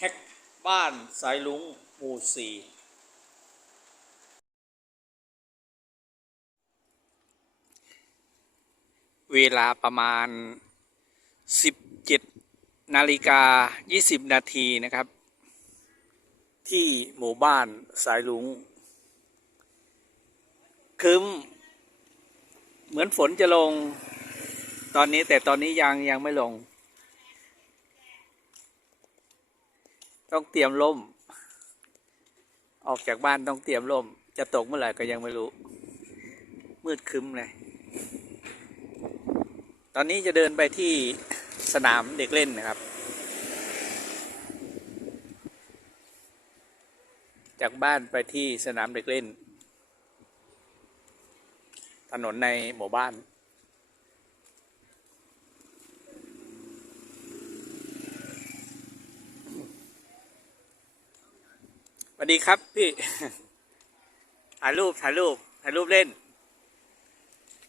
แฮกบ้านสายลุงหมู่สี่เวลาประมาณ 17 นาฬิกา 20 นาทีนะครับ ที่หมู่บ้านสายลุงคืมเหมือนฝนจะลงตอนนี้แต่ตอนนี้ยังยังไม่ลง ต้องเตรียมร่ม ออกจากบ้านต้องเตรียมร่ม จะตกเมื่อไหร่ก็ยังไม่รู้ มืดคึ้มเลย ตอนนี้จะเดินไปที่สนามเด็กเล่นนะครับ จากบ้านไปที่สนามเด็กเล่น ถนนในหมู่บ้าน วัสดีครับพี่ ถ่ายรูปถ่ายรูปถ่ายรูปเล่น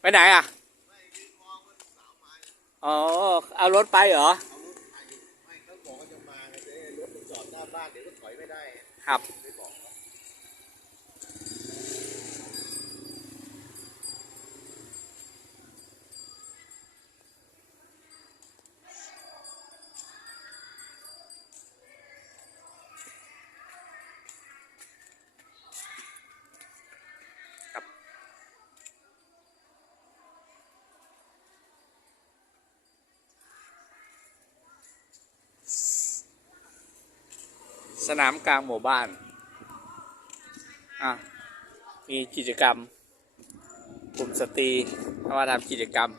ไปไหนอะอ๋อเอารถไปเหรอไม่เสนามกลางหมู่บ้าน อะ มีกิจกรรม กลุ่มสตรีเข้ามาทำกิจกรรม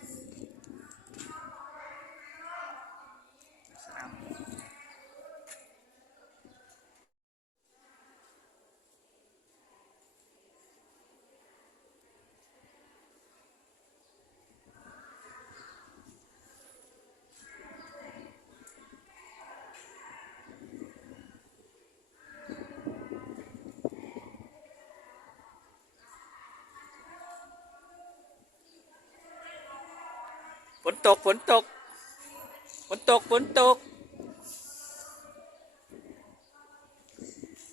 นตกฝนตกฝนตกฝนตก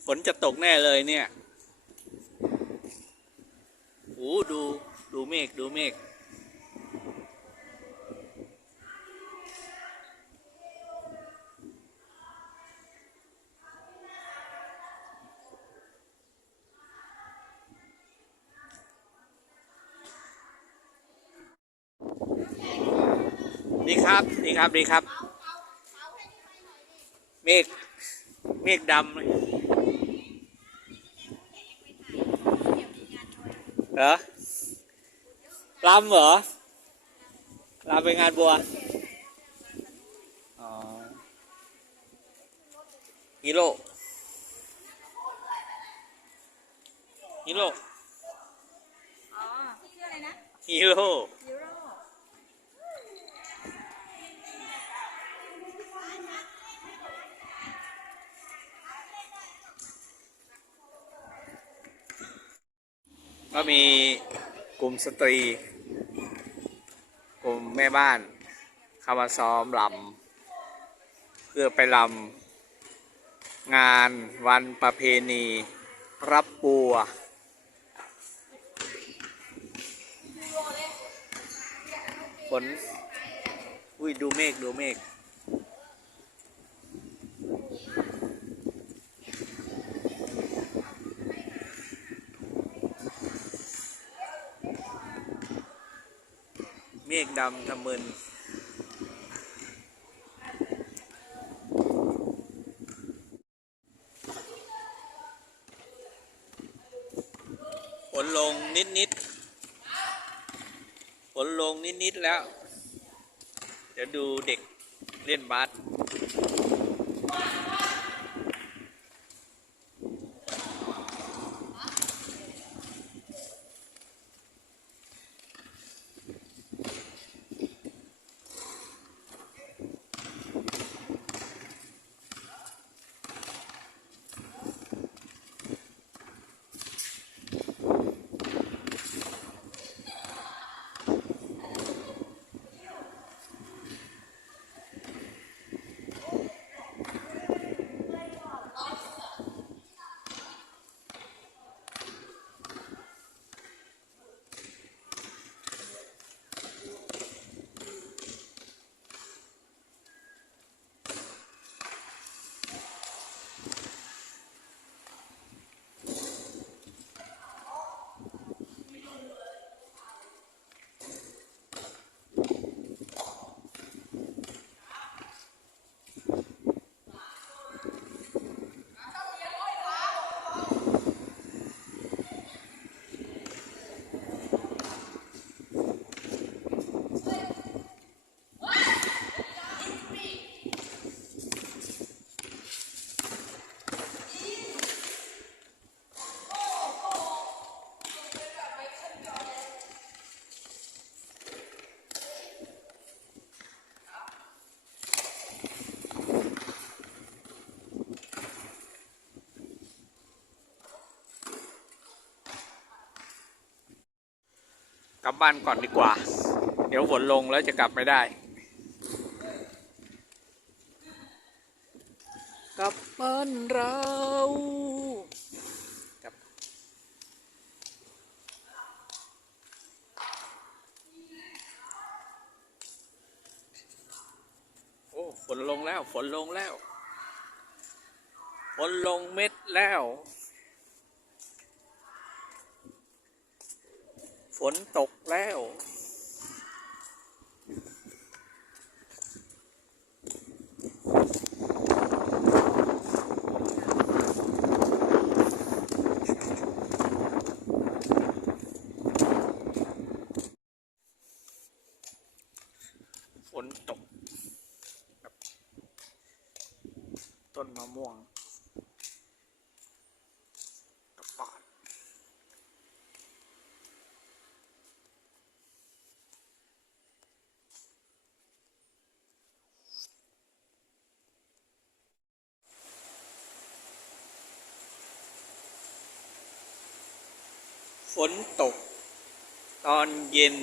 ฝนจะตกแน่เลยเนี่ยโอ้ดูดูเมฆดูเมฆ ดีครับ ดีครับ ดีครับ เมฆ เมฆดำเลยเหรอลำเหรอลำไปงานบัว อ๋อฮีโร่ฮีโร่อ๋อชื่ออะไรนะฮีโร่ ก็มีกลุ่มสตรี กลุ่มแม่บ้านเข้ามาซ้อมลำเพื่อไปลำงานวันประเพณีรับบัวฝนอุ้ยดูเมฆดูเมฆ ดำทำมึนฝนลงนิดนิดๆฝนลงนิดนิดๆแล้ว เดี๋ยวดูเด็กเล่นบาส กลับบ้านก่อนดีกว่า เดี๋ยวฝนลงแล้วจะกลับไม่ได้ กลับบ้านเรากลับโอ้ฝนลงแล้ว ฝนลงแล้ว ฝนลงเม็ดแล้ว ฝนตกแล้ว ฝนตก ต้นมะม่วงกระปาด ฝนตก ตอนเย็น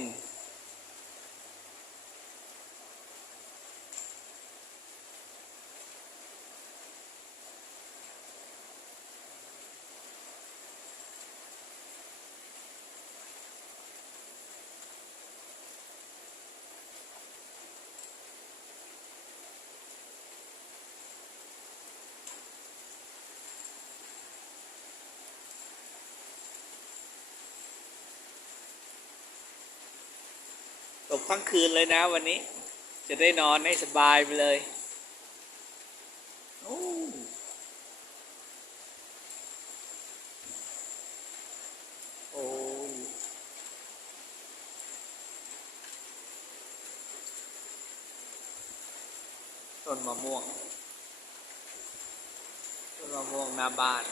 ตกทั้งคืนเลยนะวันนี้ จะได้นอนให้สบายไปเลยโอ้โอต้นมะม่วงต้นมะม่วงหน้าบ้าน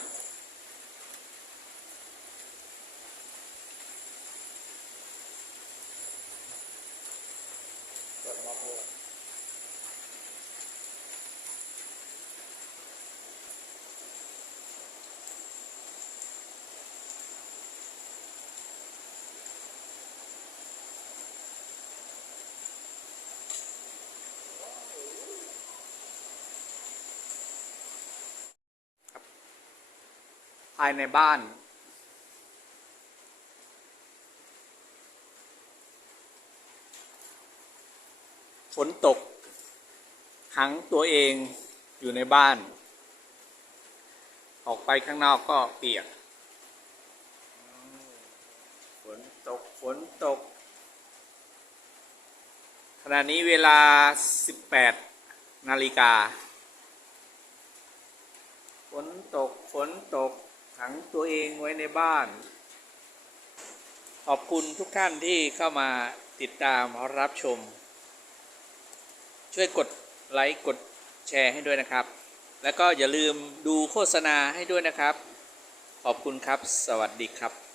ายในบ้าน ฝนตกขังตัวเองอยู่ในบ้าน ออกไปข้างนอกก็เปียกอืมฝนตก ฝนตก ขณะนี้เวลา 18 นาฬิกา ฝนตก ฝนตก ขังตัวเองไว้ในบ้าน ขอบคุณทุกท่านที่เข้ามาติดตามรับชม ช่วยกดไลค์กดแชร์ให้ด้วยนะครับ แล้วก็อย่าลืมดูโฆษณาให้ด้วยนะครับ ขอบคุณครับ สวัสดีครับ